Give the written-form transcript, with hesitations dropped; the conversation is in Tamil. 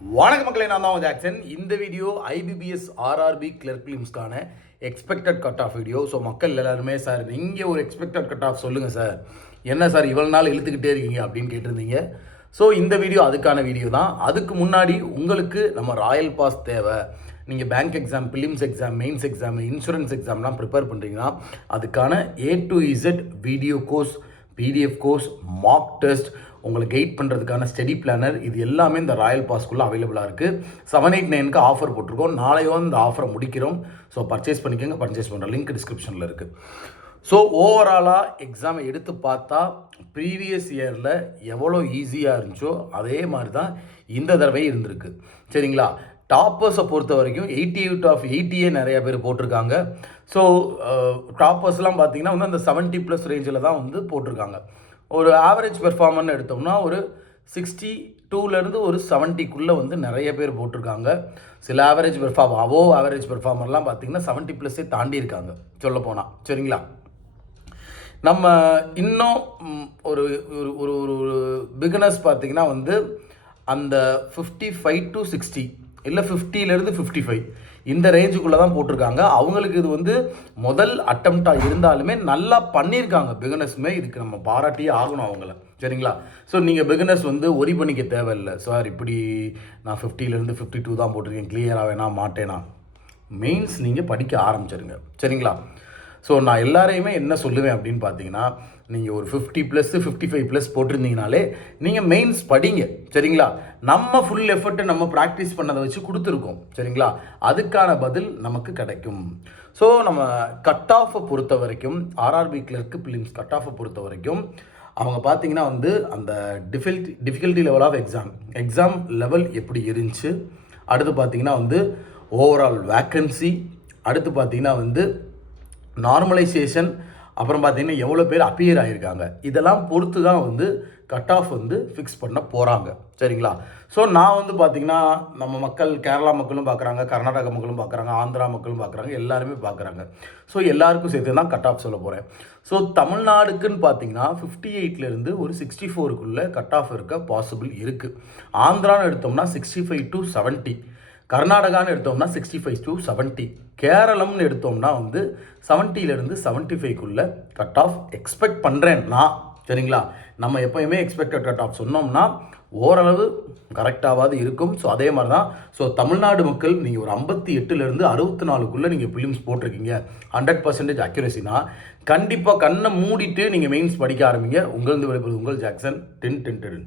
வணக்க மக்களே, நான் தான் ஜாக்சன். இந்த வீடியோ ஐபிபிஎஸ் ஆர்ஆர்பி கிளர்க் பிலிம்ஸ்க்கான expected cut off video. So மக்கள் எல்லாருமே சார் நீங்கள் ஒரு எக்ஸ்பெக்டட் கட் ஆஃப் சொல்லுங்கள் சார், என்ன சார் இவ்வளோ நாள் இழுத்துக்கிட்டே இருக்கீங்க அப்படின்னு கேட்டிருந்தீங்க. ஸோ இந்த வீடியோ அதுக்கான வீடியோ தான். அதுக்கு முன்னாடி உங்களுக்கு நம்ம ராயல் பாஸ் தேவை, நீங்கள் bank exam, films exam, mains exam, insurance எக்ஸாம்லாம் ப்ரிப்பேர் பண்ணுறீங்கன்னா அதுக்கான A to Z video course, PDF course, mark test, உங்களை கைட் பண்ணுறதுக்கான ஸ்டடி பிளானர், இது எல்லாமே இந்த ராயல் பாஸ்க்குள்ளே அவைலபிளாக இருக்குது. 789க்கு ஆஃபர் போட்டிருக்கோம். நாளையும் இந்த ஆஃபரை முடிக்கிறோம். ஸோ பர்ச்சேஸ் பண்ணிக்கோங்க. பர்ச்சேஸ் பண்ணுற லிங்க் டிஸ்கிரிப்ஷனில் இருக்குது. ஸோ ஓவராலாக எக்ஸாமை எடுத்து பார்த்தா ப்ரீவியஸ் இயரில் எவ்வளோ ஈஸியாக இருந்துச்சோ அதே மாதிரி தான் இந்த தடவை இருந்திருக்கு. சரிங்களா? டாப்பர்ஸை பொறுத்த வரைக்கும் 88 of 80 நிறைய பேர் போட்டிருக்காங்க. ஸோ டாப்பர்ஸ்லாம் பார்த்தீங்கன்னா வந்து அந்த 70+ ரேஞ்சில் தான் வந்து போட்டிருக்காங்க. ஒரு ஆவரேஜ் பெர்ஃபார்மர்னு எடுத்தோம்னா ஒரு 62லேருந்து ஒரு 70க்குள்ளே வந்து நிறைய பேர் போட்டிருக்காங்க. சில ஆவரேஜ் ஆவரேஜ் பெர்ஃபார்மர்லாம் பார்த்திங்கன்னா 70+ தாண்டி இருக்காங்க சொல்ல போனால். சரிங்களா? நம்ம இன்னும் ஒரு ஒரு ஒரு பிகினர்ஸ் பார்த்திங்கன்னா வந்து அந்த 55 to 60 இல்லை 50லேருந்து 55 இந்த ரேஞ்சுக்குள்ளே தான் போட்டிருக்காங்க. அவங்களுக்கு இது வந்து முதல் அட்டம்ப்டாக இருந்தாலுமே நல்லா பண்ணியிருக்காங்க பிகினர்ஸுமே. இதுக்கு நம்ம பாராட்டியே ஆகணும் அவங்கள. சரிங்களா? ஸோ நீங்கள் பிகினர்ஸ் வந்து ஒரி பண்ணிக்க தேவையில்லை. சார் இப்படி நான் 50லேருந்து 52 தான் போட்டிருக்கேன், கிளியராக வேணா மாட்டேனா. மெயின்ஸ் நீங்கள் படிக்க ஆரம்பிச்சிருங்க. சரிங்களா? ஸோ நான் எல்லாரையுமே என்ன சொல்லுவேன் அப்படின்னு பார்த்தீங்கன்னா, நீங்கள் ஒரு 50+, 55+ போட்டிருந்தீங்கனாலே நீங்கள் மெயின்ஸ் படிங்க. சரிங்களா? நம்ம ஃபுல் எஃபர்ட்டு நம்ம ப்ராக்டிஸ் பண்ணதை வச்சு கொடுத்துருக்கோம். சரிங்களா? அதுக்கான பதில் நமக்கு கிடைக்கும். ஸோ நம்ம கட் ஆஃபை பொறுத்த வரைக்கும், ஆர்ஆர்பி கிளர்க் பிலிம்ஸ் கட் ஆஃபை பொறுத்த வரைக்கும் அவங்க பார்த்தீங்கன்னா வந்து அந்த difficulty level of exam level எப்படி இருந்துச்சு, அடுத்து பார்த்தீங்கன்னா வந்து ஓவரால் வேக்கன்சி, அடுத்து பார்த்தீங்கன்னா வந்து நார்மலைசேஷன், அப்புறம் பார்த்தீங்கன்னா எவ்வளோ பேர் அப்பியர் ஆகியிருக்காங்க, இதெல்லாம் பொறுத்து தான் வந்து கட் ஆஃப் வந்து ஃபிக்ஸ் பண்ண போகிறாங்க. சரிங்களா? ஸோ நான் வந்து பார்த்திங்கன்னா நம்ம மக்கள், கேரளா மக்களும் பார்க்குறாங்க, கர்நாடகா மக்களும் பார்க்குறாங்க, ஆந்திரா மக்களும் பார்க்குறாங்க, எல்லாருமே பார்க்குறாங்க. ஸோ எல்லாருக்கும் சேர்த்து தான் கட் ஆஃப் சொல்ல போகிறேன். ஸோ தமிழ்நாடுக்குன்னு பார்த்தீங்கன்னா 58லேருந்து ஒரு 64க்குள்ளே கட் ஆஃப் இருக்க பாசிபிள் இருக்குது. ஆந்திரான்னு எடுத்தோம்னா 65 to 70, கர்நாடகான்னு எடுத்தோம்னா 65 to 70, கேரளம்னு எடுத்தோம்னா வந்து 70லேருந்து 75க்குள்ளே கட் ஆஃப் எக்ஸ்பெக்ட் பண்ணுறேன் நான். சரிங்களா? நம்ம எப்போயுமே எக்ஸ்பெக்டட் கட் ஆஃப் சொன்னோம்னா ஓரளவு கரெக்டாகாது இருக்கும். ஸோ அதே மாதிரி தான். ஸோ தமிழ்நாடு மக்கள் நீங்கள் ஒரு 58லேருந்து 64க்குள்ளே நீங்கள் பிலிம்ஸ் போட்டிருக்கீங்க, 100% அக்யூரசினா கண்டிப்பாக கண்ணை மூடிட்டு நீங்கள் மெயின்ஸ் படிக்க ஆரம்பிங்க. உங்கள் விடைபெறுவது உங்கள் ஜாக்சன். 10 10 10.